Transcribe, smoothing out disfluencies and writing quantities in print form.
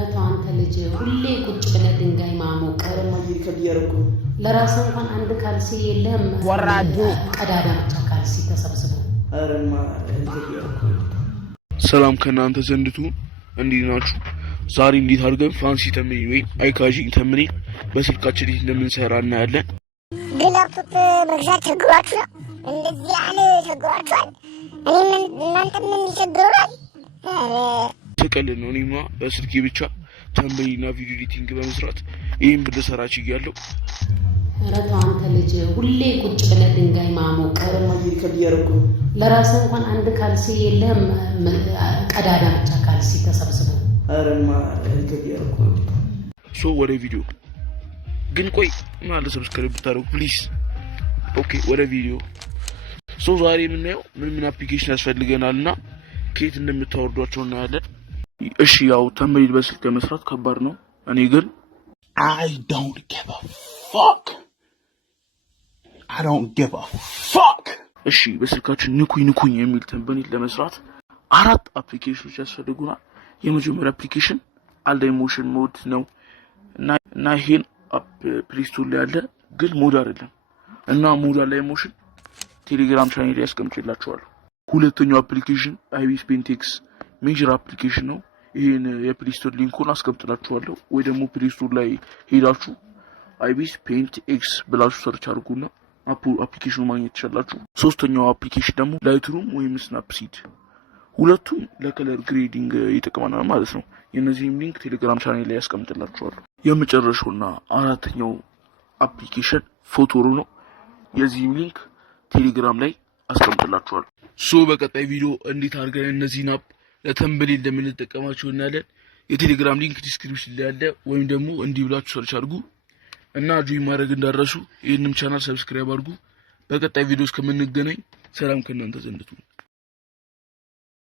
ረቷ አንተ ልጅ ሁሌ ቁጭ ብለህ ድንጋይ ማሞቅ ከብያረኩ ለራስ እንኳን አንድ ካልሲ የለም ወራዱ ቀዳዳ ብቻ ካልሲ ተሰብስቦ አረማ ከብያረኩ ሰላም ከናንተ ዘንድቱ እንዴት ናችሁ? ዛሬ እንዴት አድርገን ፋንሲ ተምኔል ወይ አይካጂ ተምኔል በስልካችን ላይ እንደምንሰራ እናያለን። ግላፕ መግዛት ቸግሯችሁ እንደዚህ ያለ ቸግሯችኋል። እናንተ ምን ይቸግራል? ተቀልል ነው። እኔማ በስልኬ ብቻ ተምኔልና ቪዲዮ ኤዲቲንግ በመስራት ይሄን ብልሰራ ችያለሁ። ረቷ አንተ ልጅ ሁሌ ቁጭ ብለህ ድንጋይ ማሞቅ ከብያረኩ ለራስ እንኳን አንድ ካልሲ የለም ቀዳዳ ብቻ ካልሲ ተሰብስቦ አረማ ከብያረኩ ወደ ቪዲዮ ግን ቆይ ማለት ሰብስክራይብ ብታደርጉ ፕሊዝ። ኦኬ ወደ ቪዲዮ ዛሬ የምናየው ምን አፕሊኬሽን ያስፈልገናልና ከየት እንደምታወርዷቸው እናያለን። እሺ ያው ተምኔል በስልክ መስራት ከባድ ነው። እኔ ግን I don't give a fuck እሺ በስልካችን ንኩኝ የሚል ተምኔል ለመስራት 4 አፕሊኬሽኖች ያስፈልጉናል። የመጀመሪያው አፕሊኬሽን አልዳይሞሽን ሞድ ነው እና ይሄን ፕሌይ ስቶር ላይ ያለ ግን ሞድ አይደለም እና ሞድ አልዳይሞሽን ቴሌግራም ቻናል ላይ ያስቀምጬላችኋለሁ። ሁለተኛው አፕሊኬሽን አይቢስ ፔንቴክስ ሜጀር አፕሊኬሽን ነው። ይሄን የፕሌይ ስቶር ሊንኩን አስቀምጥላችኋለሁ ወይ ደግሞ ፕሌይ ስቶር ላይ ሄዳችሁ አይቢስ ፔንት ኤክስ ብላችሁ ሰርች አድርጉና አፕሊኬሽኑ ማግኘት ትችላላችሁ። ሶስተኛው አፕሊኬሽን ደግሞ ላይትሩም ወይም ስናፕሲድ፣ ሁለቱም ለከለር ግሬዲንግ ይጠቅመናል ማለት ነው። የነዚህም ሊንክ ቴሌግራም ቻናል ላይ ያስቀምጥላችኋለሁ። የመጨረሻውና አራተኛው አፕሊኬሽን ፎቶሮ ነው። የዚህም ሊንክ ቴሌግራም ላይ አስቀምጥላችኋለሁ። በቀጣይ ቪዲዮ እንዴት አድርገን እነዚህን አፕ ለተምኔል እንደምንጠቀማቸው እናያለን። የቴሌግራም ሊንክ ዲስክሪፕሽን ላይ አለ ወይም ደግሞ እንዲህ ብላችሁ ሰርች አድርጉ እና ጆይን ማድረግ እንዳረሱ። ይህንም ቻናል ሰብስክራይብ አድርጉ። በቀጣይ ቪዲዮ እስከምንገናኝ ሰላም ከእናንተ ዘንድ ይሁን።